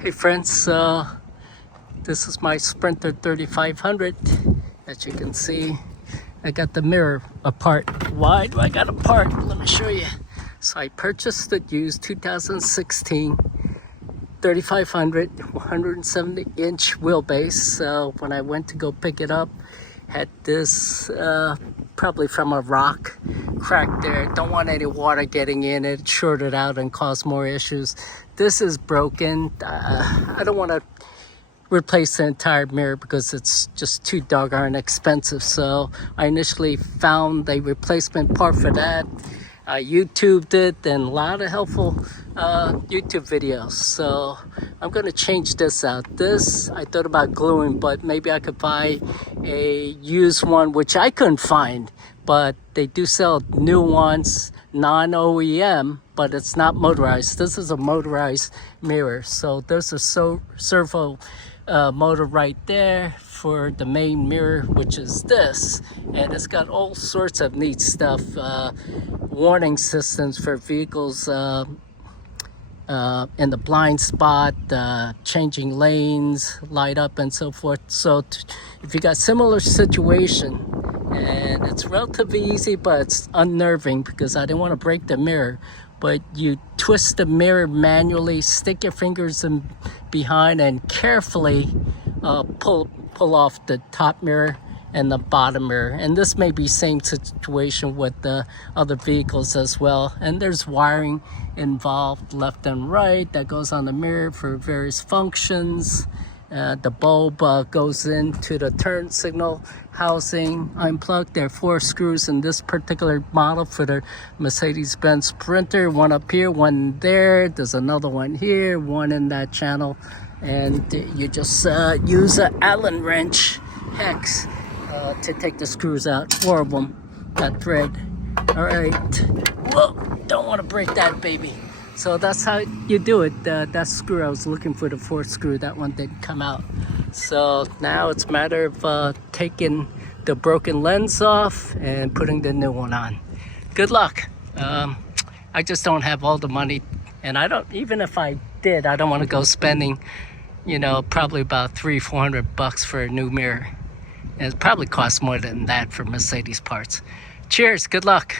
Hey friends, this is my Sprinter 3500. As you can see, I got the mirror apart. Why do I got it apart? Let me show you. So I purchased it used 2016 3500 170-inch wheelbase. So when I went to go pick it up, had this probably from a rock crack there. Don't want any water getting in it, shorted out and cause more issues. This is broken. I don't want to replace the entire mirror because it's just too doggone expensive. So I initially found a replacement part for that. I YouTubed it and a lot of helpful YouTube videos. So I'm going to change this out. This I thought about gluing, but maybe I could buy a used one, which I couldn't find. But they do sell new ones, non-OEM, but it's not motorized. This is a motorized mirror. So there's a servo motor right there for the main mirror, which is this, and it's got all sorts of neat stuff, warning systems for vehicles in the blind spot, changing lanes, light up and so forth. So if you got similar situation, and it's relatively easy, but it's unnerving because I didn't want to break the mirror. But you twist the mirror manually, stick your fingers in behind, and carefully pull off the top mirror and the bottom mirror. And this may be same situation with the other vehicles as well. And there's wiring involved left and right that goes on the mirror for various functions. The bulb goes into the turn signal housing. Unplugged. There are 4 screws in this particular model for the Mercedes-Benz Sprinter. One up here, one there. There's another one here, one in that channel. And you just use an Allen wrench hex to take the screws out. 4 of them. That thread. All right. Whoa! Don't want to break that baby. So that's how you do it. That screw, I was looking for the 4th screw. That one didn't come out. So now it's a matter of taking the broken lens off and putting the new one on. Good luck. I just don't have all the money. And I don't, even if I did, I don't want to go spending, probably about $300-400 for a new mirror. And it probably costs more than that for Mercedes parts. Cheers. Good luck.